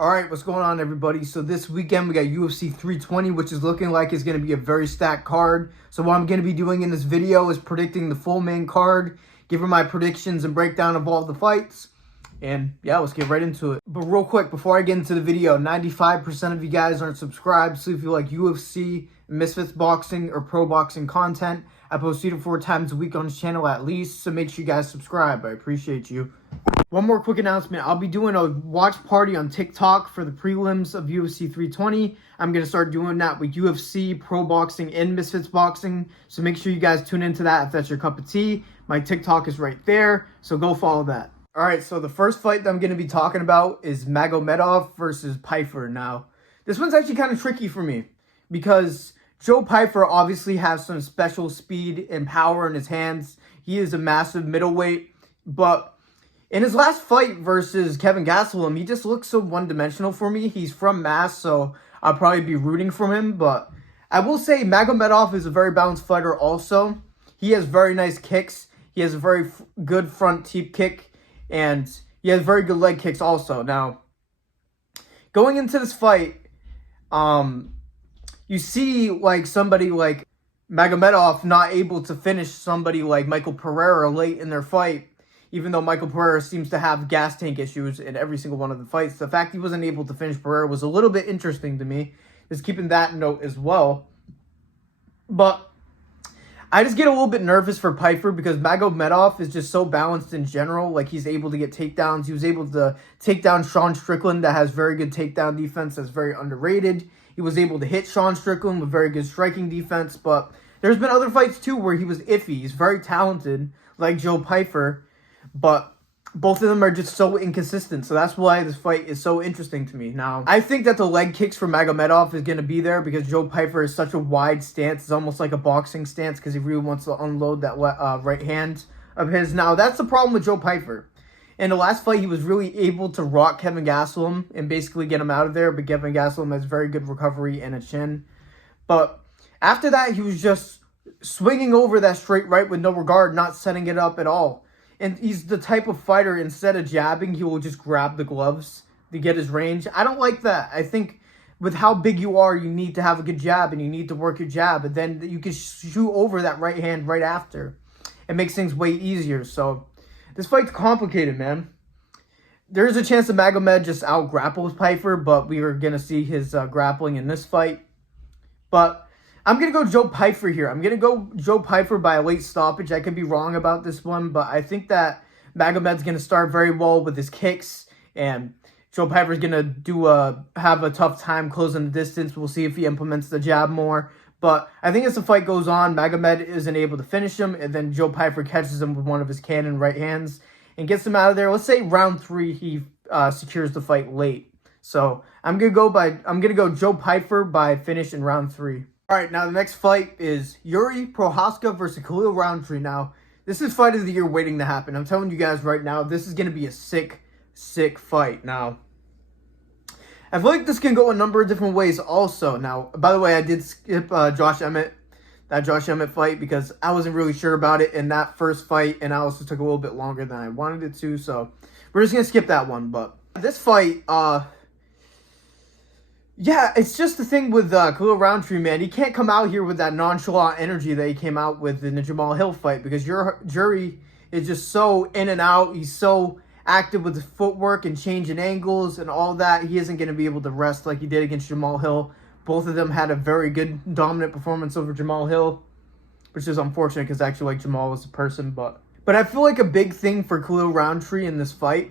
All right, what's going on, everybody? So this weekend we got UFC 320, which is looking like it's going to be a very stacked card. So what I'm going to be doing in this video is predicting the full main card, giving my predictions and breakdown of all the fights. And yeah, let's get right into it. But real quick, before I get into the video, 95% of you guys aren't subscribed. So if you like UFC, Misfits boxing, or pro boxing content, I post 3 to 4 times a week on this channel at least. So make sure you guys subscribe. I appreciate you. One more quick announcement. I'll be doing a watch party on TikTok for the prelims of UFC 320. I'm going to start doing that with UFC, pro boxing, and Misfits boxing. So make sure you guys tune into that if that's your cup of tea. My TikTok is right there, so go follow that. All right, so the first fight that I'm going to be talking about is Magomed versus Pereira. Now, this one's actually kind of tricky for me because Joe Pereira obviously has some special speed and power in his hands. He is a massive middleweight, but in his last fight versus Kevin Gastelum, he just looks so one-dimensional for me. He's from Mass, so I'll probably be rooting for him. But I will say Magomed is a very balanced fighter also. He has very nice kicks. He has a very good front teep kick, and he has very good leg kicks also. Now, going into this fight, you see like somebody like Magomed not able to finish somebody like Michael Pereira late in their fight. Even though Michael Pereira seems to have gas tank issues in every single one of the fights, the fact he wasn't able to finish Pereira was a little bit interesting to me. Just keeping that note as well. But I just get a little bit nervous for Pereira because Magomed is just so balanced in general. Like, he's able to get takedowns. He was able to take down Sean Strickland that has very good takedown defense that's very underrated. He was able to hit Sean Strickland with very good striking defense. But there's been other fights too where he was iffy. He's very talented, like Joe Pereira. But both of them are just so inconsistent. So that's why this fight is so interesting to me. Now, I think that the leg kicks for Magomed is going to be there because Joe Pereira is such a wide stance. It's almost like a boxing stance because he really wants to unload that right hand of his. Now, that's the problem with Joe Pereira. In the last fight, he was really able to rock Kevin Gastelum and basically get him out of there. But Kevin Gastelum has very good recovery and a chin. But after that, he was just swinging over that straight right with no regard, not setting it up at all. And he's the type of fighter, instead of jabbing, he will just grab the gloves to get his range. I don't like that. I think with how big you are, you need to have a good jab and you need to work your jab. And then you can shoot over that right hand right after. It makes things way easier. So this fight's complicated, man. There's a chance that Magomed just out-grapples Pereira, but we are going to see his grappling in this fight. But I'm going to go Joe Pereira here. I'm going to go Joe Pereira by a late stoppage. I could be wrong about this one, but I think that Magomed's going to start very well with his kicks, and Joe Pereira's going to have a tough time closing the distance. We'll see if he implements the jab more. But I think as the fight goes on, Magomed isn't able to finish him, and then Joe Pereira catches him with one of his cannon right hands and gets him out of there. Let's say round 3 he secures the fight late. So I'm going to go Joe Pereira by finish in round 3. All right, now the next fight is Yuri Prochazka versus Khalil Roundtree. Now, this is fight of the year waiting to happen. I'm telling you guys right now, this is going to be a sick, sick fight. Now, I feel like this can go a number of different ways also. Now, by the way, I did skip that Josh Emmett fight because I wasn't really sure about it in that first fight, and I also took a little bit longer than I wanted it to, so we're just going to skip that one. But this fight, yeah, it's just the thing with Khalil Roundtree, man. He can't come out here with that nonchalant energy that he came out with in the Jamal Hill fight because Yuri is just so in and out. He's so active with his footwork and changing angles and all that. He isn't going to be able to rest like he did against Jamal Hill. Both of them had a very good dominant performance over Jamal Hill, which is unfortunate because I actually like Jamal as a person. But I feel like a big thing for Khalil Roundtree in this fight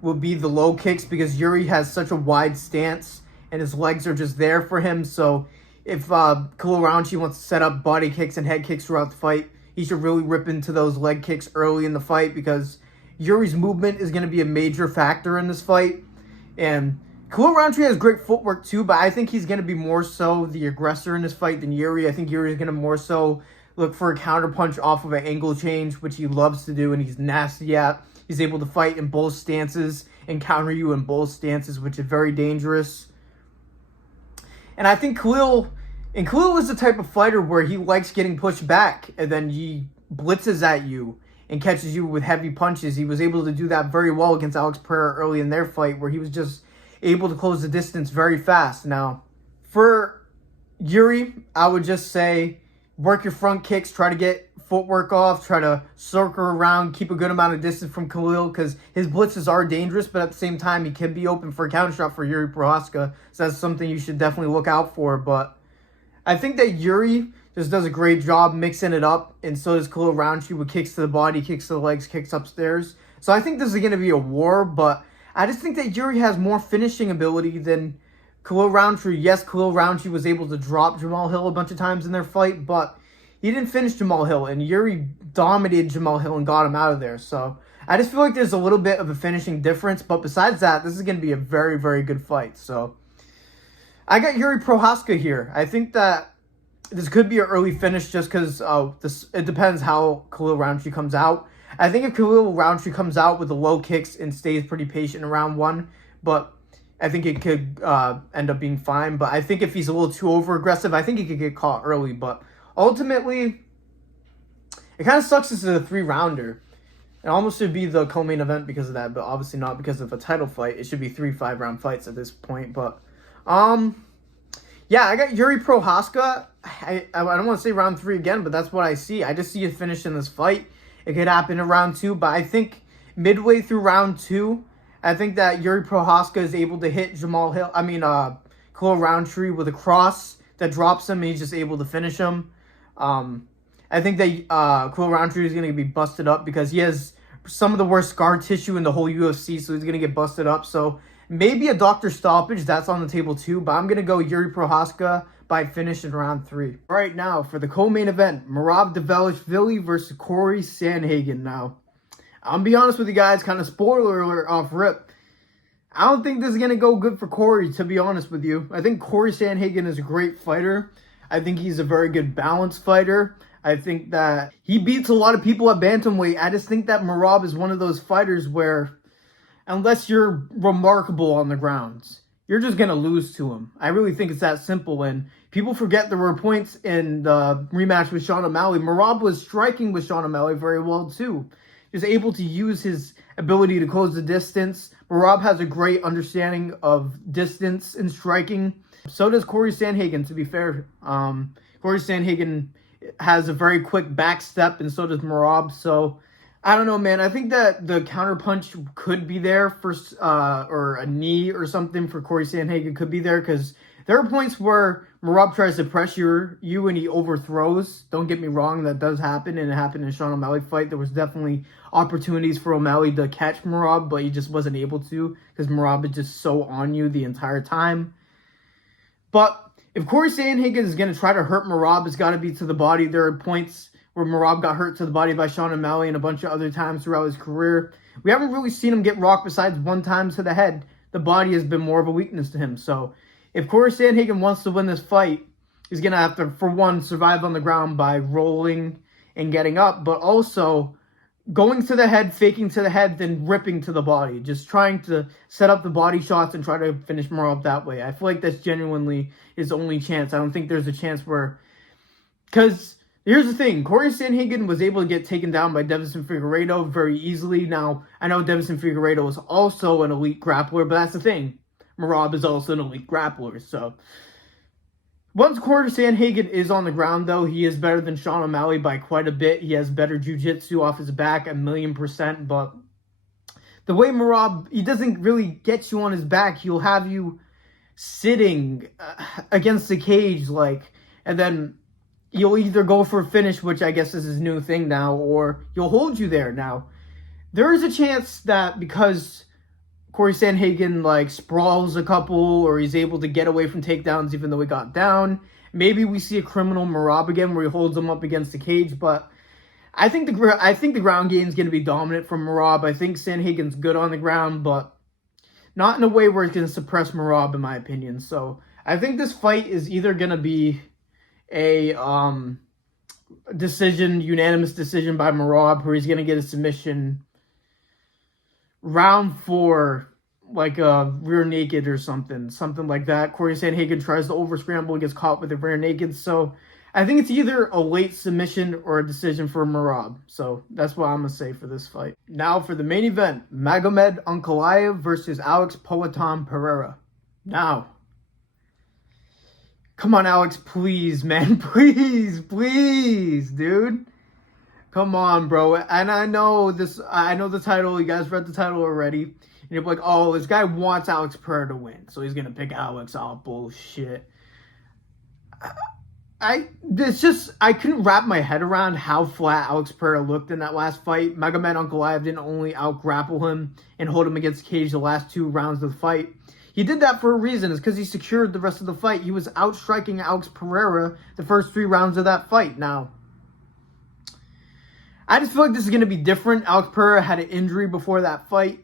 will be the low kicks because Yuri has such a wide stance and his legs are just there for him. So if Khalil Roundtree wants to set up body kicks and head kicks throughout the fight, he should really rip into those leg kicks early in the fight because Yuri's movement is going to be a major factor in this fight. And Khalil Roundtree has great footwork too, but I think he's going to be more so the aggressor in this fight than Yuri. I think Yuri is going to more so look for a counterpunch off of an angle change, which he loves to do and he's nasty at. He's able to fight in both stances and counter you in both stances, which is very dangerous. And I think Khalil is the type of fighter where he likes getting pushed back and then he blitzes at you and catches you with heavy punches. He was able to do that very well against Alex Pereira early in their fight where he was just able to close the distance very fast. Now, for Yuri, I would just say work your front kicks, try to get footwork off, try to circle around, keep a good amount of distance from Khalil because his blitzes are dangerous, but at the same time, he can be open for a counter shot for Yuri Prohaska. So that's something you should definitely look out for. But I think that Yuri just does a great job mixing it up, and so does Khalil Roundtree with kicks to the body, kicks to the legs, kicks upstairs. So I think this is going to be a war, but I just think that Yuri has more finishing ability than Khalil Roundtree. Yes, Khalil Roundtree was able to drop Jamal Hill a bunch of times in their fight, but he didn't finish Jamal Hill, and Yuri dominated Jamal Hill and got him out of there. So I just feel like there's a little bit of a finishing difference, but besides that, this is going to be a very, very good fight. So I got Yuri Prohaska here. I think that this could be an early finish just because it depends how Khalil Roundtree comes out. I think if Khalil Roundtree comes out with the low kicks and stays pretty patient in round one, but I think it could end up being fine. But I think if he's a little too over-aggressive, I think he could get caught early. But ultimately, it kind of sucks this is a 3-rounder. It almost should be the co-main event because of that, but obviously not because of a title fight. It should be 3 5-round fights at this point. But yeah, I got Yuri Prohaska. I don't want to say round 3 again, but that's what I see. I just see a finish in this fight. It could happen in round 2, but I think midway through round 2, I think that Yuri Prohaska is able to hit Khalil Roundtree with a cross that drops him, and he's just able to finish him. I think that Khalil Roundtree is going to be busted up because he has some of the worst scar tissue in the whole UFC, so he's going to get busted up. So maybe a doctor stoppage, that's on the table too, but I'm going to go Yuri Prohaska by finish in round 3. Right now, for the co-main event, Merab Dvalishvili versus Corey Sandhagen. Now, I'm going to be honest with you guys, kind of spoiler alert off rip. I don't think this is going to go good for Corey, to be honest with you. I think Corey Sandhagen is a great fighter. I think he's a very good balanced fighter. I think that he beats a lot of people at bantamweight. I just think that Merab is one of those fighters where, unless you're remarkable on the grounds, you're just going to lose to him. I really think it's that simple. And people forget there were points in the rematch with Sean O'Malley. Merab was striking with Sean O'Malley very well too. He was able to use his ability to close the distance. Merab has a great understanding of distance and striking. So does Corey Sandhagen, to be fair. Corey Sandhagen has a very quick back step, and so does Merab. So I don't know, man. I think that the counterpunch could be there for, or a knee or something for Corey Sandhagen could be there, because there are points where Merab tries to pressure you and he overthrows. Don't get me wrong, that does happen, and it happened in Sean O'Malley fight. There was definitely opportunities for O'Malley to catch Merab, but he just wasn't able to because Merab is just so on you the entire time. But if Corey Sandhagen is going to try to hurt Merab, it's got to be to the body. There are points where Merab got hurt to the body by Sean O'Malley and a bunch of other times throughout his career. We haven't really seen him get rocked besides one time to the head. The body has been more of a weakness to him. So if Corey Sandhagen wants to win this fight, he's going to have to, for one, survive on the ground by rolling and getting up, but also going to the head, faking to the head, then ripping to the body. Just trying to set up the body shots and try to finish Merab that way. I feel like that's genuinely his only chance. I don't think there's a chance where... Because here's the thing. Corey Sandhagen was able to get taken down by Deiveson Figueiredo very easily. Now, I know Deiveson Figueiredo is also an elite grappler, but that's the thing. Merab is also an elite grappler, so... Once Corey Sandhagen is on the ground, though, he is better than Sean O'Malley by quite a bit. He has better jiu-jitsu off his back, 1,000,000%, but the way Merab, he doesn't really get you on his back. He'll have you sitting against the cage, and then you'll either go for a finish, which I guess is his new thing now, or he'll hold you there. Now, there is a chance that because Corey Sandhagen sprawls a couple, or he's able to get away from takedowns even though he got down, maybe we see a criminal Merab again where he holds him up against the cage. But I think the ground game is going to be dominant from Merab. I think Sandhagen's good on the ground, but not in a way where it's going to suppress Merab, in my opinion. So I think this fight is either going to be a unanimous decision by Merab, where he's going to get a submission round 4, like a rear naked or something like that. Corey Sandhagen tries to over scramble and gets caught with a rear naked. So I think it's either a late submission or a decision for Merab. So that's what I'm going to say for this fight. Now for the main event, Magomed Ankalaev versus Alex Poatan Pereira. Now, come on, Alex, please, man. Please, dude. Come on, bro. And I know the title. You guys read the title already. And you're like, oh, this guy wants Alex Pereira to win. So he's going to pick Alex. Oh, bullshit. I couldn't wrap my head around how flat Alex Pereira looked in that last fight. Magomed Ankalaev didn't only out-grapple him and hold him against the cage the last 2 rounds of the fight. He did that for a reason. It's because he secured the rest of the fight. He was outstriking Alex Pereira the first 3 rounds of that fight. Now, I just feel like this is going to be different. Alex Pereira had an injury before that fight,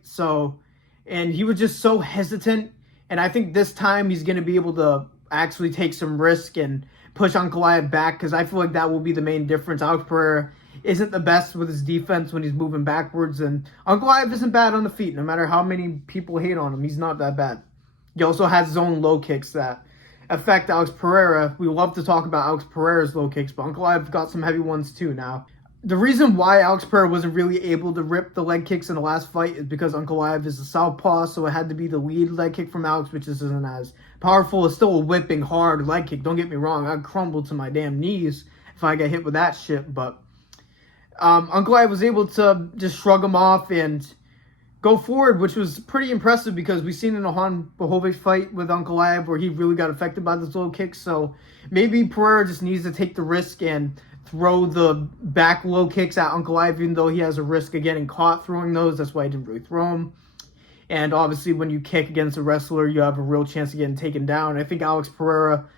and he was just so hesitant. And I think this time he's going to be able to actually take some risk and push Ankalaev back, because I feel like that will be the main difference. Alex Pereira isn't the best with his defense when he's moving backwards, and Ankalaev isn't bad on the feet. No matter how many people hate on him, he's not that bad. He also has his own low kicks that affect Alex Pereira. We love to talk about Alex Pereira's low kicks, but Ankalaev got some heavy ones too now. The reason why Alex Pereira wasn't really able to rip the leg kicks in the last fight is because Ankalaev is a southpaw, so it had to be the lead leg kick from Alex, which isn't as powerful. It's still a whipping hard leg kick. Don't get me wrong. I'd crumble to my damn knees if I get hit with that shit. But Ankalaev was able to just shrug him off and go forward, which was pretty impressive because we've seen in the Han Bohovic fight with Ankalaev where he really got affected by those low kicks. So maybe Pereira just needs to take the risk and throw the back low kicks at Ankalaev, even though he has a risk of getting caught throwing those. That's why he didn't really throw them. And obviously, when you kick against a wrestler, you have a real chance of getting taken down. I think Alex Pereira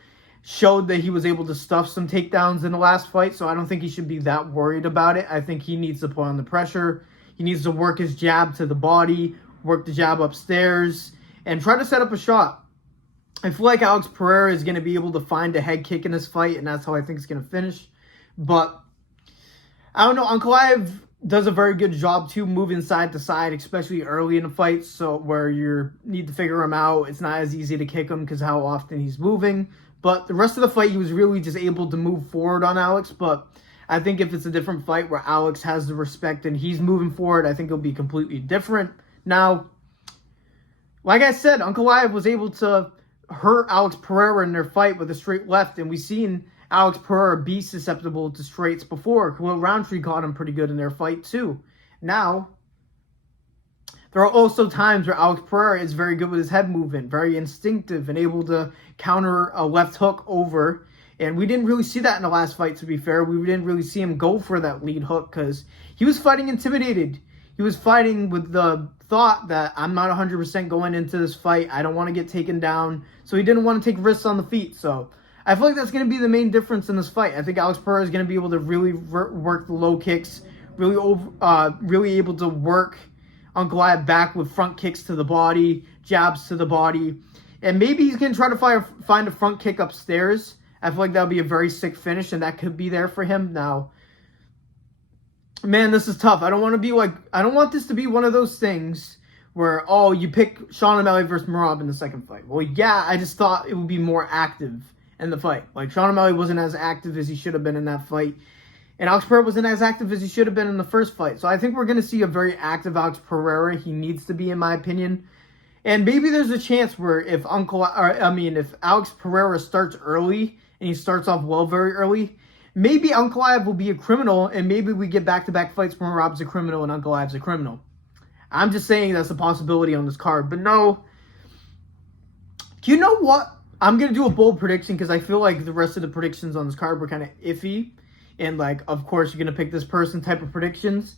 showed that he was able to stuff some takedowns in the last fight, so I don't think he should be that worried about it. I think he needs to put on the pressure. He needs to work his jab to the body, work the jab upstairs, and try to set up a shot. I feel like Alex Pereira is going to be able to find a head kick in this fight, and that's how I think it's going to finish. But I don't know, Ankalaev does a very good job too, moving side to side, especially early in the fight, so where you need to figure him out. It's not as easy to kick him because how often he's moving. But the rest of the fight, he was really just able to move forward on Alex. But I think if it's a different fight where Alex has the respect and he's moving forward, I think it'll be completely different. Now, like I said, Ankalaev was able to hurt Alex Pereira in their fight with a straight left, and we've seen Alex Pereira be susceptible to straights before. Khalil Roundtree caught him pretty good in their fight too. Now, there are also times where Alex Pereira is very good with his head movement, very instinctive, and able to counter a left hook over. And we didn't really see that in the last fight, to be fair. We didn't really see him go for that lead hook because he was fighting intimidated. He was fighting with the thought that I'm not 100% going into this fight. I don't want to get taken down. So he didn't want to take risks on the feet. So I feel like that's going to be the main difference in this fight. I think Alex Pereira is going to be able to really work the low kicks, really able to work Ankalaev back with front kicks to the body, jabs to the body, and maybe he's going to try to find a front kick upstairs. I feel like that would be a very sick finish, and that could be there for him. Now, man, this is tough. I don't want this to be one of those things where, oh, you pick Sean O'Malley versus Merab in the second fight. Well, yeah, I just thought it would be more active in the fight. Like, Sean O'Malley wasn't as active as he should have been in that fight. And Alex Pereira wasn't as active as he should have been in the first fight. So I think we're going to see a very active Alex Pereira. He needs to be, in my opinion. And maybe there's a chance where if Alex Pereira starts early and he starts off well very early, maybe Ankalaev will be a criminal, and maybe we get back-to-back fights where Merab's a criminal and Ankalaev's a criminal. I'm just saying that's a possibility on this card. But no, do you know what? I'm going to do a bold prediction because I feel like the rest of the predictions on this card were kind of iffy. And, like, of course, you're going to pick this person type of predictions.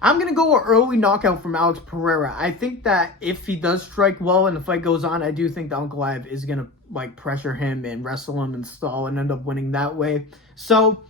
I'm going to go an early knockout from Alex Pereira. I think that if he does strike well and the fight goes on, I do think that Ankalaev is going to, like, pressure him and wrestle him and stall and end up winning that way. So,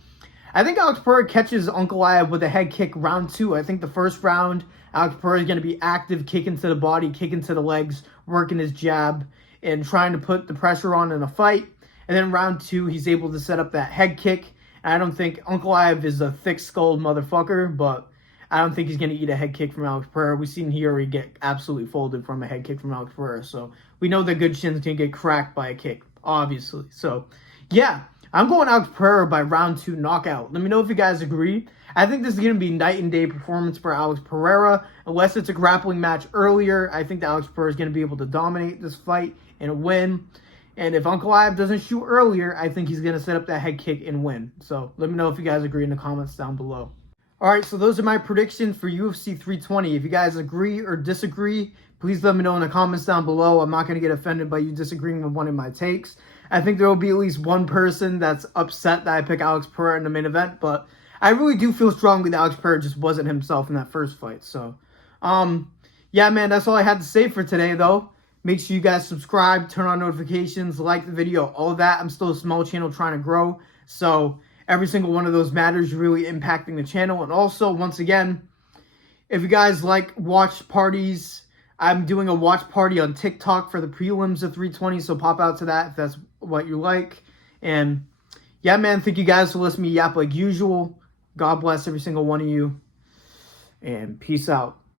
I think Alex Pereira catches Ankalaev with a head kick round 2. I think the first round, Alex Pereira is going to be active, kicking to the body, kicking to the legs, working his jab, and trying to put the pressure on in a fight. And then round 2, he's able to set up that head kick. And I don't think Ankalaev is a thick-skulled motherfucker, but I don't think he's going to eat a head kick from Alex Pereira. We've seen Hiyori get absolutely folded from a head kick from Alex Pereira. So we know that good shin's going to get cracked by a kick, obviously. So, yeah, I'm going Alex Pereira by round 2 knockout. Let me know if you guys agree. I think this is going to be night and day performance for Alex Pereira. Unless it's a grappling match earlier, I think that Alex Pereira is going to be able to dominate this fight and win. And if Ankalaev doesn't shoot earlier, I think he's going to set up that head kick and win. So let me know if you guys agree in the comments down below. All right, so those are my predictions for UFC 320. If you guys agree or disagree, please let me know in the comments down below. I'm not going to get offended by you disagreeing with one of my takes. I think there will be at least one person that's upset that I pick Alex Pereira in the main event, but I really do feel strongly that Alex Pereira just wasn't himself in that first fight. So, yeah, man, that's all I had to say for today, though. Make sure you guys subscribe, turn on notifications, like the video, all of that. I'm still a small channel trying to grow, so every single one of those matters, really impacting the channel. And also, once again, if you guys like watch parties, I'm doing a watch party on TikTok for the prelims of 320, so pop out to that if that's what you like. And yeah, man, thank you guys for listening to me yap like usual. God bless every single one of you, and peace out.